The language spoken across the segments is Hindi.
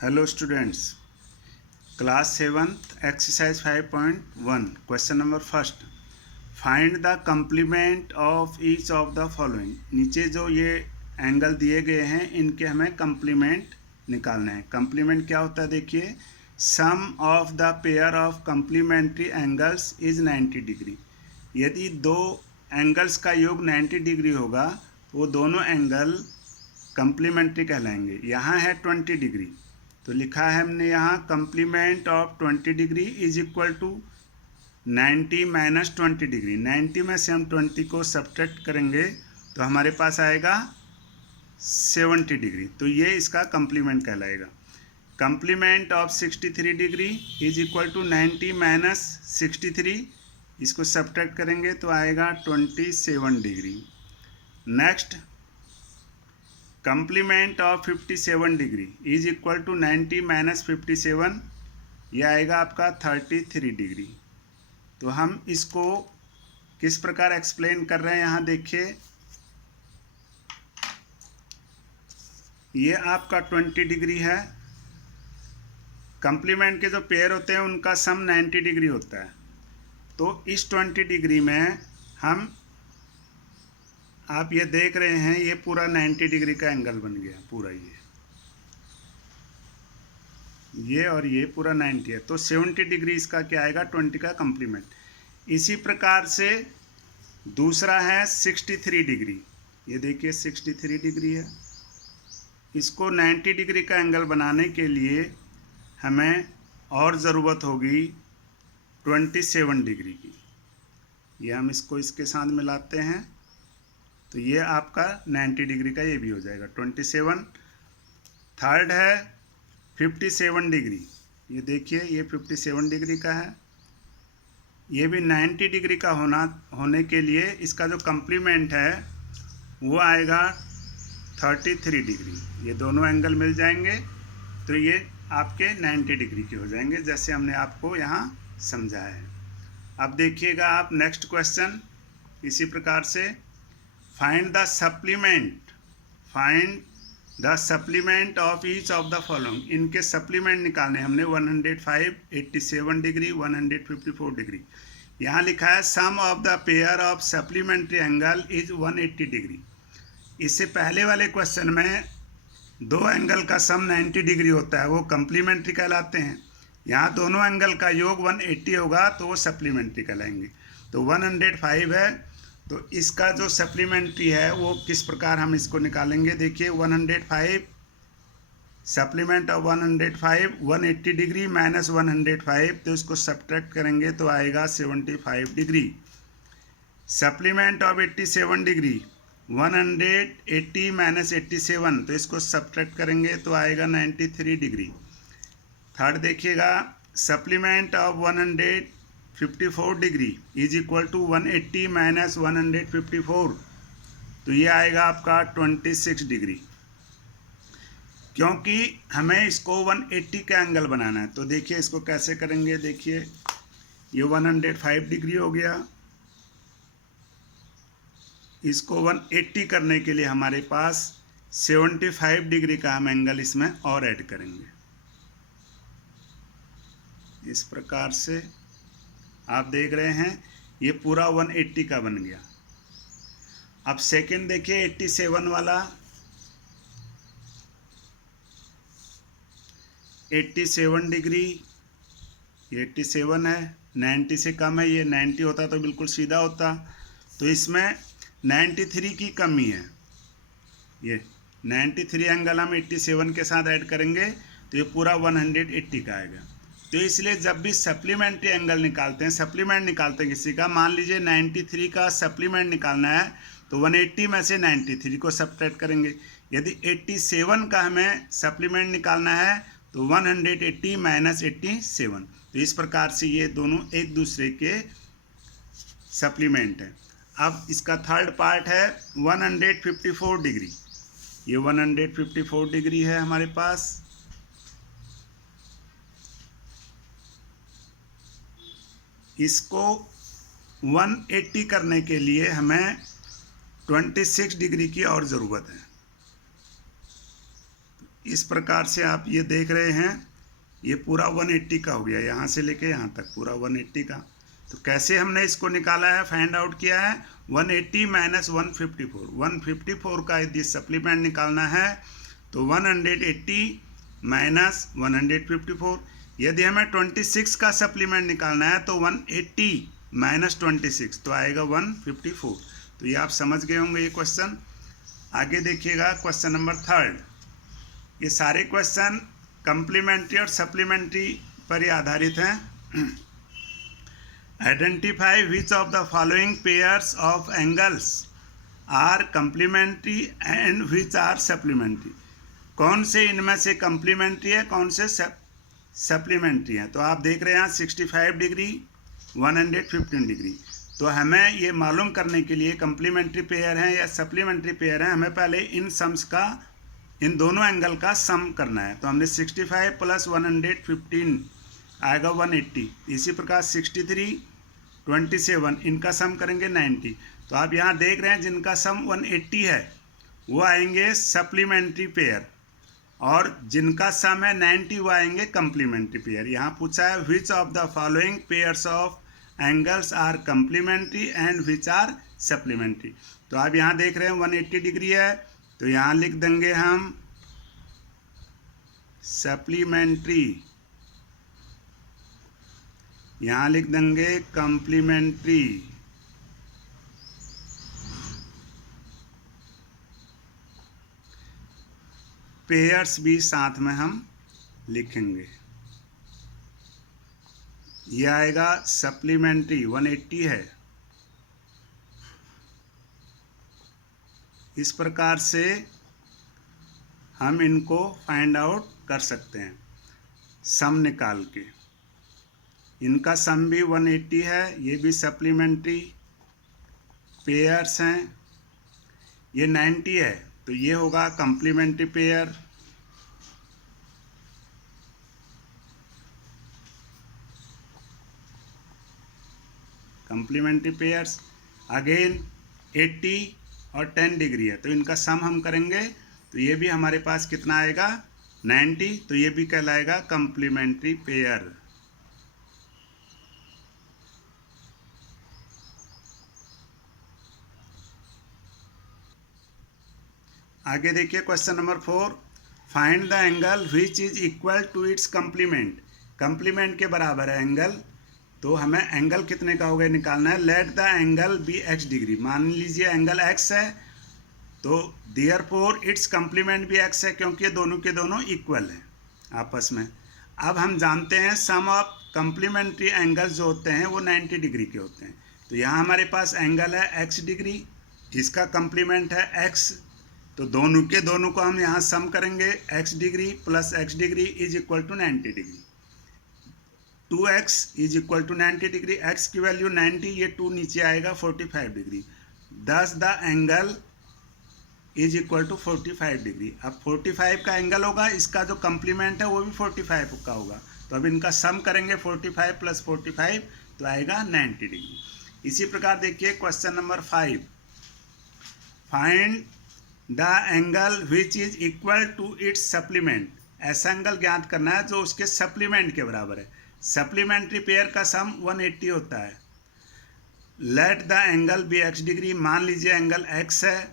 Hello students, class 7th exercise 5.1 question number first. Find the complement of each of the following. नीचे जो ये एंगल दिए गए हैं इनके हमें कंप्लीमेंट निकालना है। कंप्लीमेंट क्या होता है देखिए, sum of the pair of complementary angles is 90 degree. यदि दो एंगल्स का योग 90 डिग्री होगा वो दोनों एंगल कंप्लीमेंट्री कहलाएंगे। यहाँ है 20 डिग्री, तो लिखा है हमने यहाँ complement of 20 degree is equal to 90 minus 20 degree. 90 में से हम 20 को सब्ट्रैक्ट करेंगे तो हमारे पास आएगा 70 डिग्री, तो ये इसका कंप्लीमेंट कहलाएगा। Complement of 63 degree is equal to 90 minus 63, इसको सब्ट्रैक्ट करेंगे तो आएगा 27 degree. Next, complement of 57 degree is equal to 90 minus 57, यह आएगा आपका 33 डिग्री। तो हम इसको किस प्रकार एक्सप्लेन कर रहे हैं यहाँ देखिए, ये आपका 20 डिग्री है। कंप्लीमेंट के जो पेयर होते हैं उनका सम 90 डिग्री होता है, तो इस 20 डिग्री में हम, आप ये देख रहे हैं ये पूरा 90 डिग्री का एंगल बन गया पूरा, ये और ये पूरा 90 है, तो 70 डिग्री इसका क्या आएगा 20 का कंप्लीमेंट। इसी प्रकार से दूसरा है 63 डिग्री, ये देखिए 63 डिग्री है। इसको 90 डिग्री का एंगल बनाने के लिए हमें और ज़रूरत होगी 27 डिग्री की। ये हम इसको इसके साथ मिलाते हैं तो ये आपका 90 डिग्री का ये भी हो जाएगा 27। थर्ड है 57 डिग्री, ये देखिए ये 57 डिग्री का है। ये भी 90 डिग्री का होने के लिए इसका जो कंप्लीमेंट है वो आएगा 33 डिग्री। ये दोनों एंगल मिल जाएंगे तो ये आपके 90 डिग्री के हो जाएंगे, जैसे हमने आपको यहाँ समझाया है। अब देखिएगा आप नेक्स्ट क्वेश्चन इसी प्रकार से, find the supplement of each of the following. इनके सप्लीमेंट निकालने हमने 105, 87 डिग्री, 154 डिग्री। यहाँ लिखा है sum of the pair of supplementary angle is 180 degree. इससे पहले वाले क्वेश्चन में दो एंगल का सम 90 डिग्री होता है, वो कंप्लीमेंट्री कहलाते हैं। यहाँ दोनों एंगल का योग 180 होगा तो वो सप्लीमेंट्री कहलाएंगे। तो 105 है, तो इसका जो सप्लीमेंट्री है वो किस प्रकार हम इसको निकालेंगे देखिए, 105 सप्लीमेंट ऑफ 105, 180 डिग्री माइनस 105, तो इसको सब्ट्रैक्ट करेंगे तो आएगा 75 degree. Supplement of 87 degree 180 minus 87, तो इसको सब्ट्रैक्ट करेंगे तो आएगा 93 डिग्री। थर्ड देखिएगा, supplement of 154 degree is equal to 180 minus 154, तो ये आएगा आपका 26 डिग्री। क्योंकि हमें इसको 180 का एंगल बनाना है, तो देखिए इसको कैसे करेंगे देखिए, ये 105 डिग्री हो गया। इसको 180 करने के लिए हमारे पास 75 डिग्री का हम एंगल इसमें और ऐड करेंगे। इस प्रकार से आप देख रहे हैं ये पूरा 180 का बन गया। अब सेकंड देखिए 87 वाला, 87 डिग्री, ये 87 है, 90 से कम है, ये 90 होता तो बिल्कुल सीधा होता, तो इसमें 93 की कमी है। ये 93 एंगल हम 87 के साथ ऐड करेंगे तो ये पूरा 180 का आएगा। तो इसलिए जब भी सप्लीमेंट्री एंगल निकालते हैं, सप्लीमेंट निकालते हैं किसी का, मान लीजिए 93 का सप्लीमेंट निकालना है तो 180 में से 93 को सब्ट्रैक्ट करेंगे। यदि 87 का हमें सप्लीमेंट निकालना है तो 180 माइनस 87, तो इस प्रकार से ये दोनों एक दूसरे के सप्लीमेंट है। अब इसका थर्ड पार्ट है 154 डिग्री, ये 154 डिग्री है हमारे पास। इसको 180 करने के लिए हमें 26 डिग्री की और ज़रूरत है। इस प्रकार से आप ये देख रहे हैं, ये पूरा 180 का हो गया, यहाँ से लेके यहाँ तक पूरा 180 का। तो कैसे हमने इसको निकाला है, फाइंड आउट किया है, 180 माइनस 154, 154 का यदि सप्लीमेंट निकालना है तो 180 माइनस 154। यदि हमें 26 का सप्लीमेंट निकालना है तो 180 माइनस 26 तो आएगा 154। तो ये आप समझ गए होंगे ये क्वेश्चन। आगे देखिएगा क्वेश्चन नंबर 3। ये सारे क्वेश्चन कम्प्लीमेंट्री और सप्लीमेंट्री पर ही आधारित हैं। Identify which of the following pairs of angles are complementary and which are supplementary. कौन से इनमें से कम्प्लीमेंट्री है, कौन से सप्लीमेंट्री है। तो आप देख रहे हैं 65 डिग्री 115 डिग्री। तो हमें ये मालूम करने के लिए कम्प्लीमेंट्री पेयर हैं या सप्लीमेंट्री पेयर हैं, हमें पहले इन सम्स का, इन दोनों एंगल का सम करना है। तो हमने 65 प्लस 115 आएगा 180। इसी प्रकार 63 27 इनका सम करेंगे 90। तो आप यहाँ देख रहे हैं जिनका सम 180 है वो आएंगे सप्लीमेंट्री पेयर, और जिनका सम है 90 वो आएंगे कम्प्लीमेंट्री पेयर। यहाँ पूछा है which of the following pairs of angles are complementary and which are supplementary. तो आप यहाँ देख रहे हैं 180 डिग्री है, तो यहाँ लिख देंगे हम सप्लीमेंट्री, यहाँ लिख देंगे कम्प्लीमेंट्री। पेयर्स भी साथ में हम लिखेंगे। ये आएगा सप्लीमेंट्री 180 है। इस प्रकार से हम इनको फाइंड आउट कर सकते हैं सम निकाल के। इनका सम भी 180 है, ये भी सप्लीमेंट्री पेयर्स हैं। ये 90 है तो ये होगा complementary pair. Complementary pairs again 80 और 10 डिग्री है, तो इनका सम हम करेंगे तो ये भी हमारे पास कितना आएगा 90। तो ये भी कहलाएगा कम्प्लीमेंट्री पेयर। आगे देखिए question number 4। Find the angle which is equal to its complement. Complement के बराबर है एंगल, तो हमें एंगल कितने का होगा निकालना है। Let the angle be x degree. मान लीजिए एंगल x है, तो देयरफॉर इट्स कम्प्लीमेंट भी x है, क्योंकि ये दोनों के दोनों इक्वल हैं आपस में। अब हम जानते हैं सम ऑफ कम्प्लीमेंट्री एंगल्स जो होते हैं वो 90 डिग्री के होते हैं। तो यहाँ हमारे पास एंगल है x डिग्री, इसका कम्प्लीमेंट है x, तो दोनों के दोनों को हम यहाँ सम करेंगे। x degree plus x degree is equal to 90 degree. 2x is equal to 90 degree. x की वैल्यू 90, ये 2 नीचे आएगा 45 degree. Thus the angle is equal to 45 degree. अब 45 का एंगल होगा, इसका जो कम्प्लीमेंट है वो भी 45 का होगा। तो अब इनका सम करेंगे 45 प्लस 45 तो आएगा 90 डिग्री। इसी प्रकार देखिए question number 5। Find the angle which is equal to its supplement. ऐसा एंगल ज्ञात करना है जो उसके सप्लीमेंट के बराबर है। सप्लीमेंट्री पेयर का सम 180 होता है। Let the angle be x degree. मान लीजिए एंगल x है,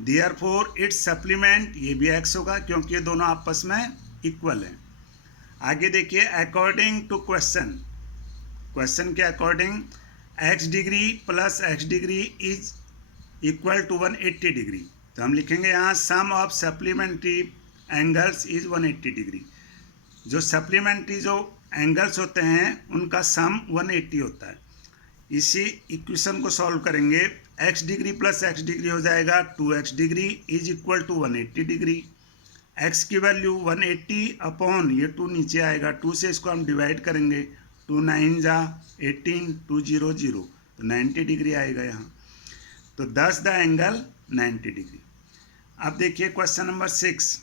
देयरफॉर इट्स सप्लीमेंट ये भी x होगा, क्योंकि ये दोनों आपस में इक्वल हैं। आगे देखिए अकॉर्डिंग टू क्वेश्चन, क्वेश्चन के according x degree plus x degree is equal to 180 degree. तो हम लिखेंगे यहाँ sum of supplementary angles is 180 degree. जो सप्लीमेंट्री जो एंगल्स होते हैं उनका सम 180 होता है। इसी इक्वेशन को सॉल्व करेंगे। x degree plus x degree हो जाएगा 2x degree is equal to 180 degree. x की वैल्यू 180 अपॉन ये 2 नीचे आएगा, 2 से इसको हम डिवाइड करेंगे, 2 9 जा 18, 2 0 0, तो 90 डिग्री आएगा यहाँ। तो दस द एंगल 90 डिग्री। अब देखिए question number 6।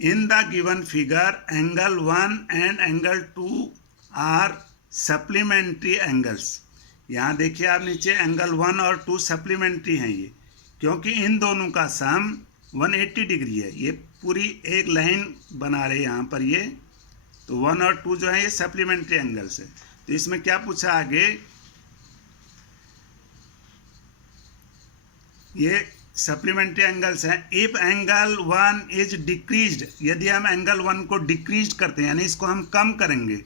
In the given figure angle 1 and angle 2 are supplementary angles. यहाँ देखिए आप नीचे एंगल 1 और 2 सप्लीमेंट्री हैं ये, क्योंकि इन दोनों का सम 180 डिग्री है। ये पूरी एक लाइन बना रहे हैं यहाँ पर ये। तो 1 और 2 जो है ये सप्लीमेंट्री एंगल्स है। तो इसमें क्या पूछा आगे, ये सप्लीमेंट्री एंगल्स हैं। इफ एंगल 1 इज डिक्रीज्ड, यदि हम एंगल 1 को डिक्रीज करते हैं यानी इसको हम कम करेंगे,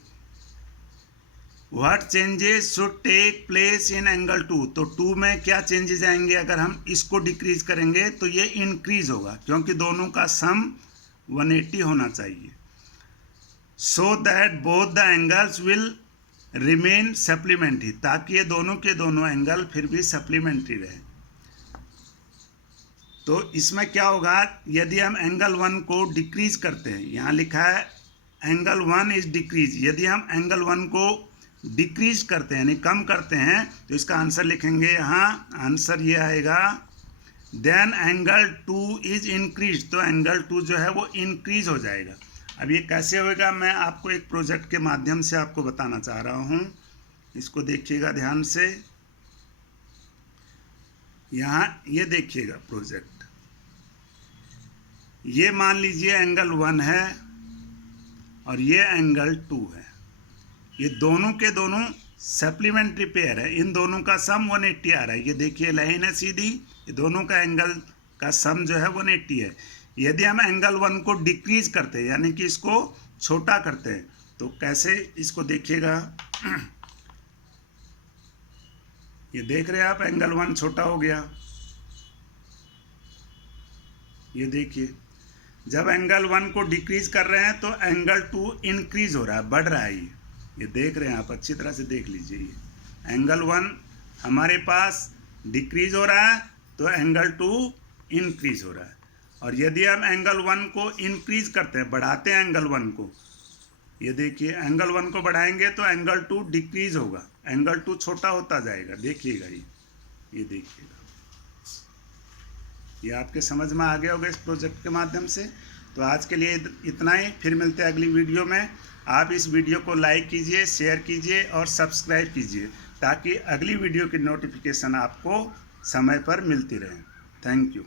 what changes should take place in angle 2, तो 2 में क्या चेंजेस आएंगे अगर हम इसको डिक्रीज करेंगे, तो ये इंक्रीज होगा क्योंकि दोनों का सम 180 होना चाहिए। So that both the angles will remain supplementary, ताकि ये दोनों के दोनों एंगल फिर भी सप्लीमेंट्री रहे। तो इसमें क्या होगा, यदि हम एंगल 1 को डिक्रीज करते हैं, यहाँ लिखा है एंगल 1 इज डिक्रीज, यदि हम एंगल 1 को डिक्रीज करते हैं यानी कम करते हैं, तो इसका आंसर लिखेंगे यहाँ, आंसर ये आएगा देन एंगल 2 इज इंक्रीज, तो एंगल 2 जो है वो इंक्रीज हो जाएगा। अब ये कैसे होएगा, मैं आपको एक प्रोजेक्ट के माध्यम से आपको बताना चाह रहा हूँ, इसको देखिएगा ध्यान से। यहाँ ये देखिएगा प्रोजेक्ट, ये मान लीजिए एंगल 1 है और ये एंगल 2 है, ये दोनों के दोनों सप्लीमेंट्री पेयर है, इन दोनों का सम 180 आ रहा है। ये देखिए लाइन है सीधी, ये दोनों का एंगल का सम जो है 180 है। यदि हम एंगल 1 को डिक्रीज करते हैं यानी कि इसको छोटा करते हैं, तो कैसे इसको देखिएगा, ये देख रहे हैं आप एंगल 1 छोटा हो गया। ये देखिए जब एंगल 1 को डिक्रीज कर रहे हैं तो एंगल 2 इंक्रीज हो रहा है, बढ़ रहा है। ये देख रहे हैं आप, अच्छी तरह से देख लीजिए। ये एंगल 1 हमारे पास डिक्रीज हो रहा है तो एंगल 2 इंक्रीज हो रहा है। और यदि हम एंगल 1 को इंक्रीज करते हैं, बढ़ाते हैं एंगल 1 को, ये देखिए एंगल 1 को बढ़ाएंगे तो एंगल 2 डिक्रीज होगा, एंगल 2 छोटा होता जाएगा। देखिएगा ये देखिएगा, ये आपके समझ में आ गया होगा इस प्रोजेक्ट के माध्यम से। तो आज के लिए इतना ही, फिर मिलते हैं अगली वीडियो में। आप इस वीडियो को लाइक कीजिए, शेयर कीजिए और सब्सक्राइब कीजिए ताकि अगली वीडियो की नोटिफिकेशन आपको समय पर मिलती रहे। Thank you.